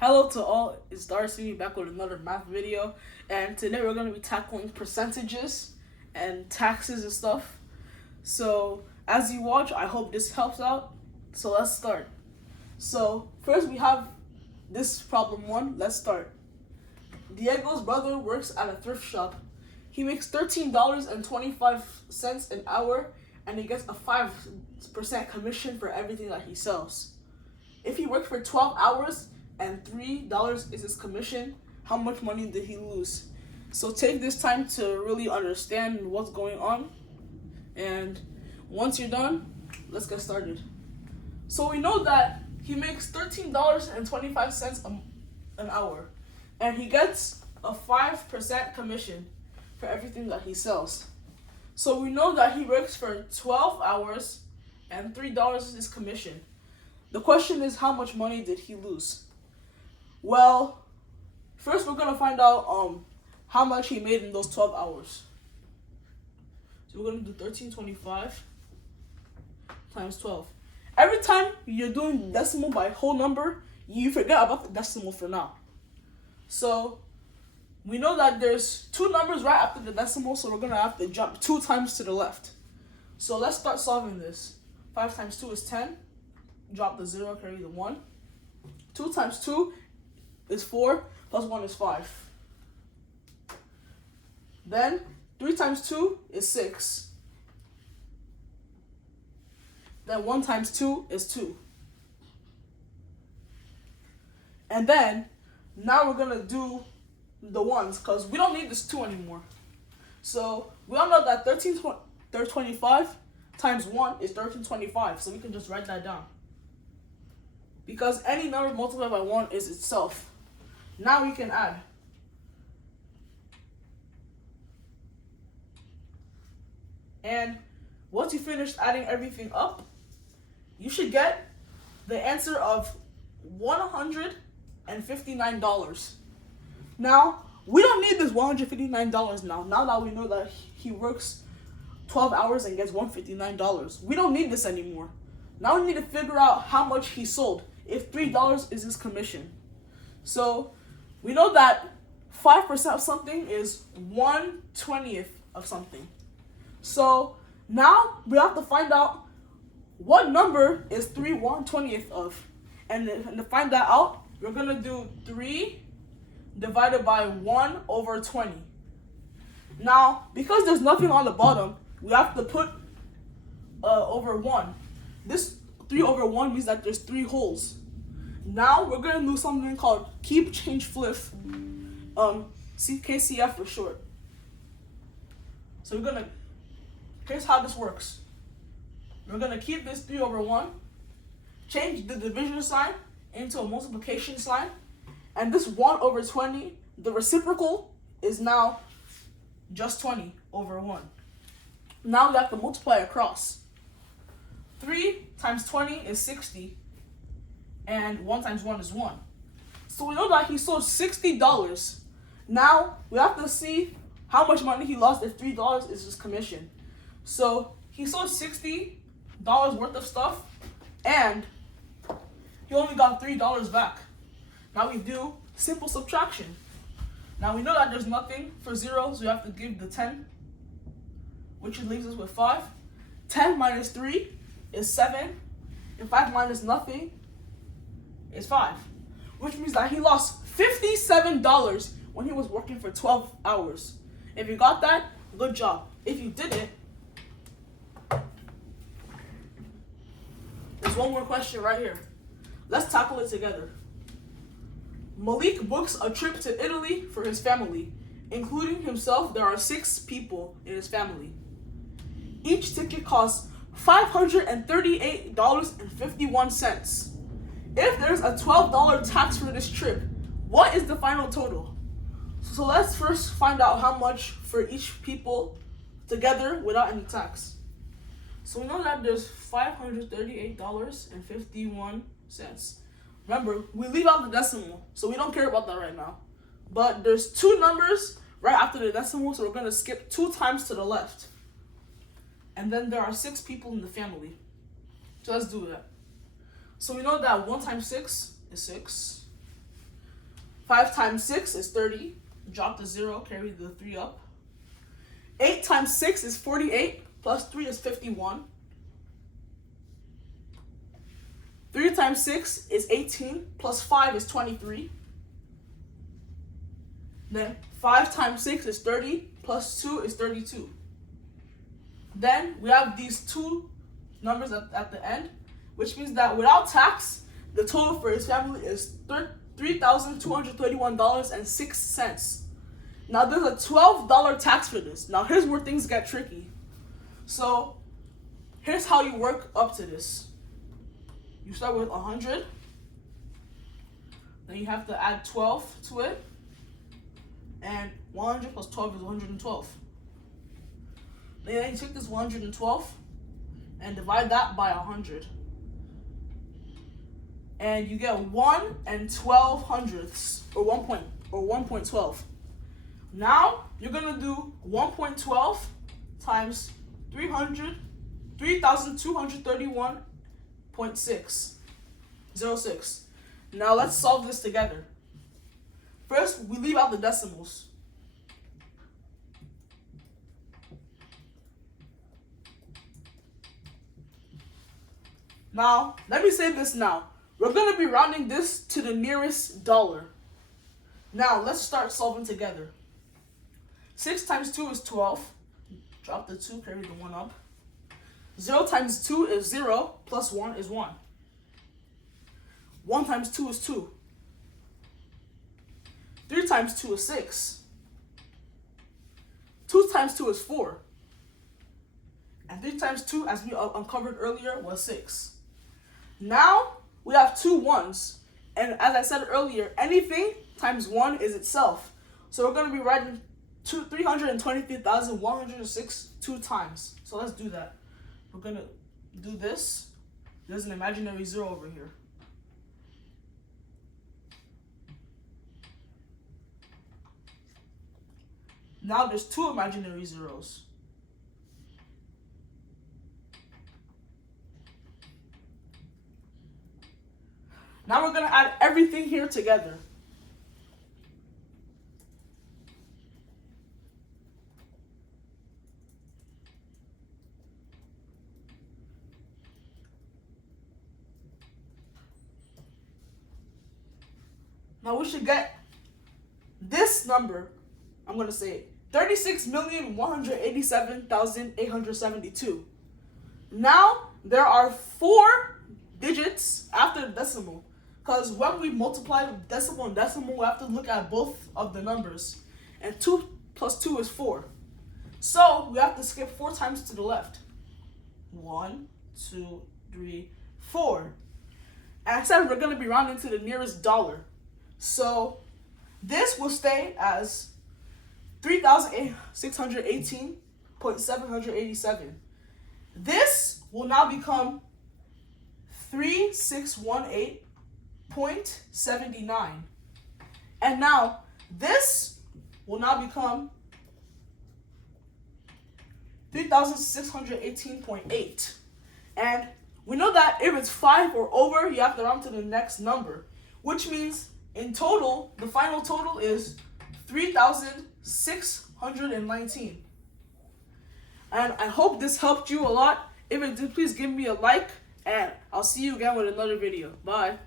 Hello to all, it's Darcy back with another math video, and today we're going to be tackling percentages and taxes and stuff. So as you watch, I hope this helps out. So let's start. So first we have this problem one. Let's start. Diego's brother works at a thrift shop. He makes $13.25 an hour, and he gets a 5% commission for everything that he sells. If he worked for 12 hours and $3 is his commission, how much money did he lose? So take this time to really understand what's going on. And once you're done, let's get started. So we know that he makes $13.25 an hour, and he gets a 5% commission for everything that he sells. So we know that he works for 12 hours and $3 is his commission. The question is, how much money did he lose? Well, first we're gonna find out how much he made in those 12 hours. So we're gonna do 1325 times 12. Every time you're doing decimal by whole number, you forget about the decimal for now. So we know that there's two numbers right after the decimal, so we're gonna have to jump 2 times to the left. So let's start solving this. 5 times 2 is 10. Drop the 0, carry the 1. 2 times 2 is 4, plus 1 is 5. Then 3 times 2 is 6. Then 1 times 2 is 2. And then now we're gonna do the ones, because we don't need this 2 anymore. So we all know that 1325 times 1 is 1325, so we can just write that down. Because any number multiplied by 1 is itself. Now we can add. And once you finish adding everything up, you should get the answer of $159. Now, we don't need this $159 now that we know that he works 12 hours and gets $159. We don't need this anymore. Now we need to figure out how much he sold, if $3 is his commission. So we know that 5% of something is 1/20th of something. So now we have to find out what number is 3 1/20th of. And to find that out, we're going to do 3 divided by 1 over 20. Now, because there's nothing on the bottom, we have to put over 1. This 3 over 1 means that there's 3 holes. Now we're going to do something called keep, change, flip. KCF for short. So here's how this works. We're going to keep this 3 over 1, change the division sign into a multiplication sign, and this 1 over 20, the reciprocal is now just 20 over 1. Now we have to multiply across. 3 times 20 is 60, and 1 times 1 is 1. So we know that he sold $60. Now we have to see how much money he lost if $3 is his commission. So he sold $60 worth of stuff, and he only got $3 back. Now we do simple subtraction. Now we know that there's nothing for 0, so we have to give the 10, which leaves us with 5. 10 minus 3 is 7, and 5 minus nothing is 5, which means that he lost $57 when he was working for 12 hours. If you got that, good job. If you didn't, there's one more question right here. Let's tackle it together. Malik books a trip to Italy for his family. Including himself, there are 6 people in his family. Each ticket costs $538.51. If there's a $12 tax for this trip, what is the final total? So let's first find out how much for each people together without any tax. So we know that there's $538.51. Remember, we leave out the decimal, so we don't care about that right now. But there's 2 numbers right after the decimal, so we're going to skip 2 times to the left. And then there are 6 people in the family. So let's do that. So we know that 1 times 6 is 6. 5 times 6 is 30. Drop the 0, carry the 3 up. 8 times 6 is 48, plus 3 is 51. 3 times 6 is 18, plus 5 is 23. Then 5 times 6 is 30, plus 2 is 32. Then we have these two numbers at the end, which means that without tax, the total for his family is $3,231.06. Now there's a $12 tax for this. Now here's where things get tricky. So here's how you work up to this. You start with 100. Then you have to add 12 to it. And 100 plus 12 is 112. Then you take this 112 and divide that by 100. And you get 1 and 12 hundredths, or 1.12. Now you're gonna do 1.12 times 3,231.606. Now let's solve this together. First, we leave out the decimals. Now, let me say this now. We're going to be rounding this to the nearest dollar. Now, let's start solving together. 6 times 2 is 12. Drop the 2, carry the 1 up. 0 times 2 is 0, plus 1 is 1. 1 times 2 is 2. 3 times 2 is 6. 2 times 2 is 4. And 3 times 2, as we uncovered earlier, was 6. Now, we have two ones. And as I said earlier, anything times 1 is itself. So we're going to be writing 323,106 two times. So let's do that. We're going to do this. There's an imaginary 0 over here. Now there's two imaginary zeros. Now we're going to add everything here together. Now we should get this number. I'm going to say it. 36,187,872. Now there are 4 digits after the decimal, because when we multiply decimal and decimal, we have to look at both of the numbers, and 2 plus 2 is 4. So we have to skip 4 times to the left. 1, 2, 3, 4. And I said we're going to be rounding to the nearest dollar. So this will stay as 3,618.787. This will now become 3,618.79. And now this will now become 3,618.8. And we know that if it's 5 or over, you have to round to the next number, which means in total, the final total is 3,619. And I hope this helped you a lot. If it did, please give me a like, and I'll see you again with another video. Bye.